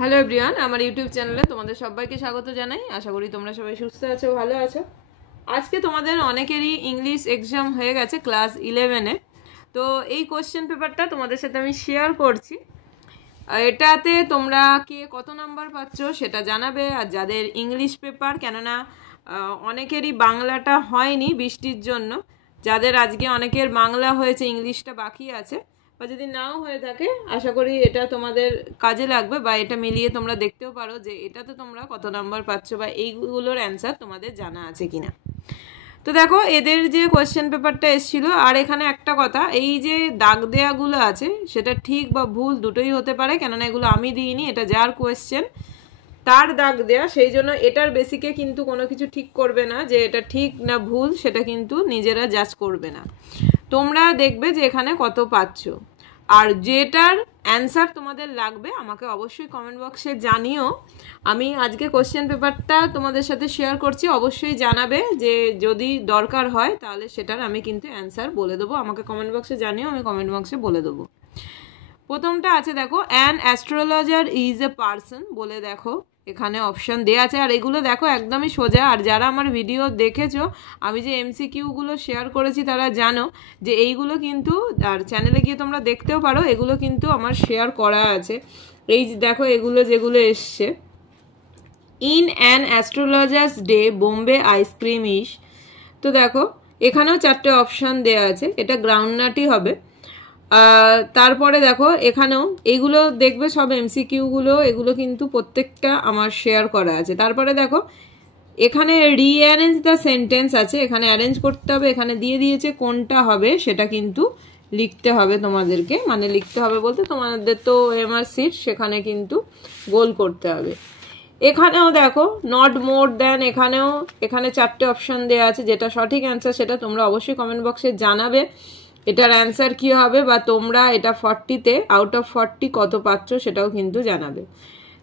Hello everyone, আমার YouTube চ্যানেলে তোমাদের সবাইকে স্বাগত জানাই। আশা করি তোমরা সবাই সুস্থ আছো, ভালো আছো। আজকে তোমাদের অনেকেরই ইংলিশ এক্সাম হয়ে গেছে ক্লাস 11-এ। তো এই কোশ্চেন পেপারটা তোমাদের সাথে আমি শেয়ার করছি। এটাতে তোমরা কে কত নাম্বার পাচ্ছ সেটা জানাবে। আর যাদের ইংলিশ পেপার, কেননা অনেকেরই বাংলাটা হয়নি বৃষ্টির জন্য, যাদের আজকে অনেকের বাংলা হয়েছে, ইংলিশটা বাকি আছে, বা যদি নাও হয়ে থাকে, আশা করি এটা তোমাদের কাজে লাগবে, বা এটা মিলিয়ে তোমরা দেখতেও পারো যে এটাতে তোমরা কত নাম্বার পাচ্ছ বা এইগুলোর অ্যান্সার তোমাদের জানা আছে কিনা। তো দেখো, এদের যে কোয়েশ্চেন পেপারটা এসেছিল, আর এখানে একটা কথা, এই যে দাগ দেয়াগুলো আছে সেটা ঠিক বা ভুল দুটোই হতে পারে, কেননা এগুলো আমি দিইনি, এটা যার কোয়েশ্চেন তার দাগ দেয়া, সেই জন্য এটার বেসিকে কিন্তু কোনো কিছু ঠিক করবে না যে এটা ঠিক না ভুল, সেটা কিন্তু নিজেরা জাজ করবে না। তোমরা দেখবে যে এখানে কত পাচ্ছ, আর যেটার অ্যান্সার তোমাদের লাগবে আমাকে অবশ্যই কমেন্ট বক্সে জানিও। আমি আজকে কোশ্চেন পেপারটা তোমাদের সাথে শেয়ার করছি, অবশ্যই জানাবে, যে যদি দরকার হয় তাহলে সেটার আমি কিন্তু অ্যান্সার বলে দেবো। আমাকে কমেন্ট বক্সে জানিও, আমি কমেন্ট বক্সে বলে দেবো। প্রথমটা আছে দেখো, an astrologer is a person বলে, দেখো এখানে অপশান দেওয়া আছে, আর এগুলো দেখো একদমই সোজা। আর যারা আমার ভিডিও দেখেছো, আমি যে এমসিকিউগুলো শেয়ার করেছি তারা জানো যে এইগুলো কিন্তু, আর চ্যানেলে গিয়ে তোমরা দেখতেও পারো, এগুলো কিন্তু আমার শেয়ার করা আছে। এই দেখো এগুলো যেগুলো এসছে, in an astrologer's day Bombay ice cream is. তো দেখো এখানেও চারটে অপশান দেওয়া আছে, এটা গ্রাউন্ডনাটই হবে। তারপরে দেখো এখানেও এইগুলো দেখবে সব এমসিকিউগুলো, এগুলো কিন্তু প্রত্যেকটা আমার শেয়ার করা আছে। তারপরে দেখো এখানে রিঅ্যারেঞ্জ দ্য সেন্টেন্স আছে, এখানে অ্যারেঞ্জ করতে হবে, এখানে দিয়ে দিয়েছে কোনটা হবে সেটা কিন্তু লিখতে হবে তোমাদেরকে, মানে লিখতে হবে বলতে তোমাদের তো এমআর সিট, সেখানে কিন্তু গোল করতে হবে। এখানেও দেখো নট মোর দ্যান, এখানে চারটে অপশান দেওয়া আছে, যেটা সঠিক অ্যান্সার সেটা তোমরা অবশ্যই কমেন্ট বক্সে জানাবে এটার অ্যান্সার কি হবে, বা তোমরা এটা 40-তে আউট অফ 40 কত পাচ্ছ সেটাও কিন্তু জানাবে।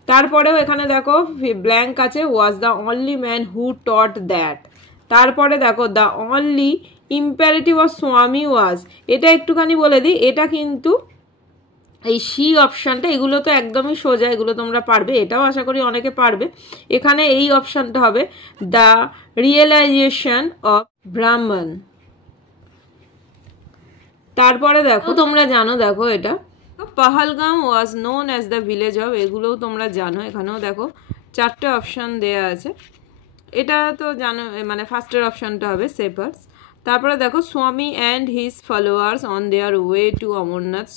তারপরেও এখানে দেখো ব্ল্যাঙ্ক আছে, was the only man who taught that. তারপরে দেখো দ্য অনলি ইম্পারেটিভ অফ স্বামী ওয়াজ, এটা একটুখানি বলে দিই, এটা কিন্তু এই সি অপশানটা, এগুলো তো একদমই সোজা, এগুলো তোমরা পারবে, এটাও আশা করি অনেকে পারবে। এখানে এই অপশানটা হবে দ্য রিয়েলাইজেশন অফ ব্রাহ্মণ। তারপরে দেখো তোমরা জানো, দেখো এটা Pahalgam was known as the village of, এগুলোও তোমরা জানো। এখানেও দেখো চারটে অপশান দেয়া আছে, এটা তো জানো, মানে ফার্স্টের অপশানটা হবে সেপার্স। তারপরে দেখো স্বামী and his followers on their way to Amarnath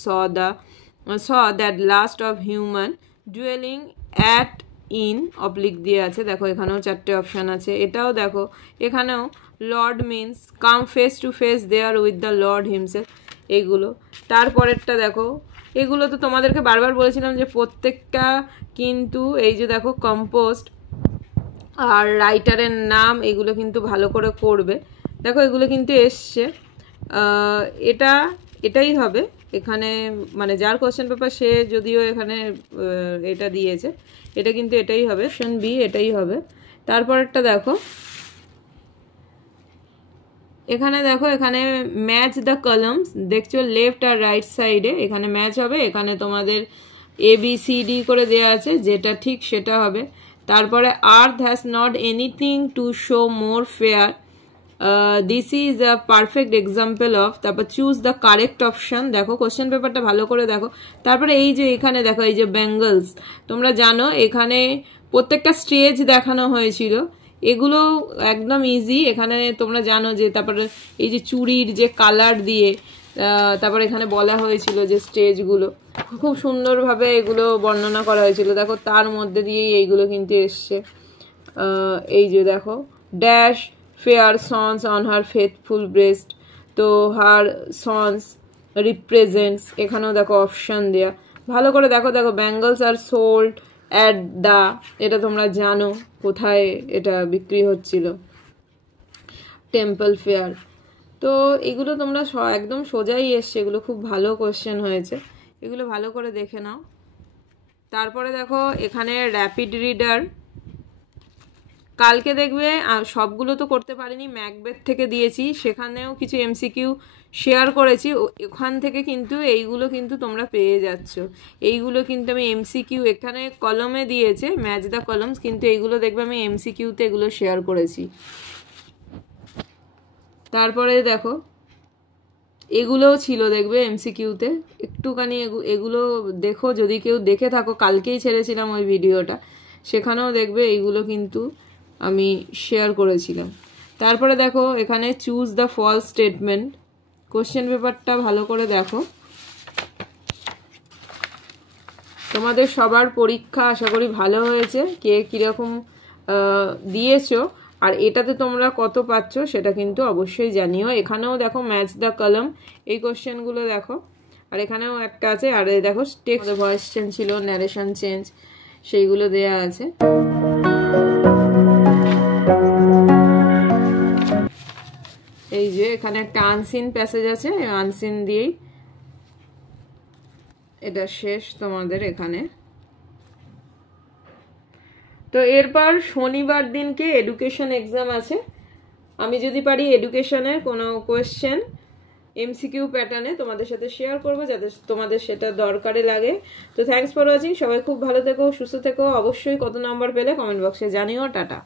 saw that last of human duelling at in oblique দিয়ে আছে। দেখো এখানেও চারটে অপশান আছে। এটাও দেখো, এখানেও lord means come face to face there with the lord himself, এইগুলো। তারপরেরটা দেখো, এগুলো তো তোমাদেরকে বারবার বলেছিলাম যে প্রত্যেকটা কিন্তু, এই যে দেখো কম্পোস্ট আর রাইটারের নাম, এগুলো কিন্তু ভালো করে করবে। দেখো এগুলো কিন্তু এসছে, এটাই হবে এখানে, মানে যার কোশ্চেন পেপার সে যদিও এখানে এটা দিয়েছে, এটা কিন্তু এটাই হবে, অপশন বি এটাই হবে। তারপরেরটা দেখো, এখানে দেখো এখানে ম্যাচ দ্য কলামস, দেখছো লেফট আর রাইট সাইডে, এখানে ম্যাচ হবে, এখানে তোমাদের ABCD করে দেওয়া আছে, যেটা ঠিক সেটা হবে। তারপরে আর্থ has not anything to show more fair, this is a perfect example of, তারপর চুজ দ্য কারেক্ট অপশান। দেখো কোশ্চেন পেপারটা ভালো করে দেখো। তারপরে এই যে এখানে দেখো, এই যে বেঙ্গলস, তোমরা জানো এখানে প্রত্যেকটা স্টেজ দেখানো হয়েছিল, এগুলো একদম ইজি, এখানে তোমরা জানো যে। তারপরে এই যে চুড়ির যে কালার দিয়ে, তারপরে এখানে বলা হয়েছিল যে স্টেজগুলো খুব সুন্দরভাবে এগুলো বর্ণনা করা হয়েছিল। দেখো তার মধ্যে দিয়েই এইগুলো কিন্তু এসছে। এই যে দেখো dash fair sons on her faithful breast, তো হার সন্স রিপ্রেজেন্টস, এখানেও দেখো অপশান দেয়া, ভালো করে দেখো। দেখো bangles are sold at the, এটা তোমরা জানো কোথায় এটা বিক্রি হচ্ছিল, টেম্পল ফেয়ার। তো এগুলো তোমরা একদম সোজাই এসছে, এগুলো খুব ভালো কোশ্চেন হয়েছে, এগুলো ভালো করে দেখে নাও। তারপরে দেখো এখানে র্যাপিড রিডার, কালকে দেখবে সবগুলো তো করতে পারিনি, ম্যাকবেথ থেকে দিয়েছি, সেখানেও কিছু এমসিকিউ শেয়ার করেছি, ওখান থেকে কিন্তু এইগুলো কিন্তু তোমরা পেয়ে যাচ্ছ। এইগুলো কিন্তু আমি এমসিকিউ এখানে কলমে দিয়েছে, ম্যাচ দ্য কলমস, কিন্তু এইগুলো দেখবে আমি এমসিকিউতে এগুলো শেয়ার করেছি। তারপরে দেখো এগুলোও ছিল দেখবে এমসিকিউতে, একটুখানি এগুলো দেখো, যদি কেউ দেখে থাকো, কালকেই ছেড়েছিলাম ওই ভিডিওটা, সেখানেও দেখবে এইগুলো কিন্তু আমি শেয়ার করেছিলাম। তারপরে দেখো এখানে choose the false statement, question পেপারটা ভালো করে দেখো। তোমাদের সবার পরীক্ষা আশা করি ভালো হয়েছে, কে কীরকম দিয়েছো আর এটাতে তোমরা কত পাচ্ছ সেটা কিন্তু অবশ্যই জানিও। এখানেও দেখো ম্যাচ দ্য কলম, এই কোশ্চেনগুলো দেখো, আর এখানেও একটা আছে, আর দেখো টেক্সট ভয়েস চেঞ্জ ছিল, ন্যারেশন চেঞ্জ, সেইগুলো দেয়া আছে। এই যে এখানে একটা আনসিন প্যাসেজ আছে, আনসিন দিয়েই এটা শেষ তোমাদের এখানে। তো এরপর শনিবার দিনকে এডুকেশন এক্সাম আছে, আমি যদি পারি এডুকেশনের কোনো কোয়েশ্চেন এমসিকিউ প্যাটার্নে তোমাদের সাথে শেয়ার করবো, যাতে তোমাদের সেটা দরকারে লাগে। তো থ্যাঙ্কস ফর ওয়াচিং, সবাই খুব ভালো থেকো, সুস্থ থেকো, অবশ্যই কত নাম্বার পেলে কমেন্ট বক্সে জানিও। টাটা।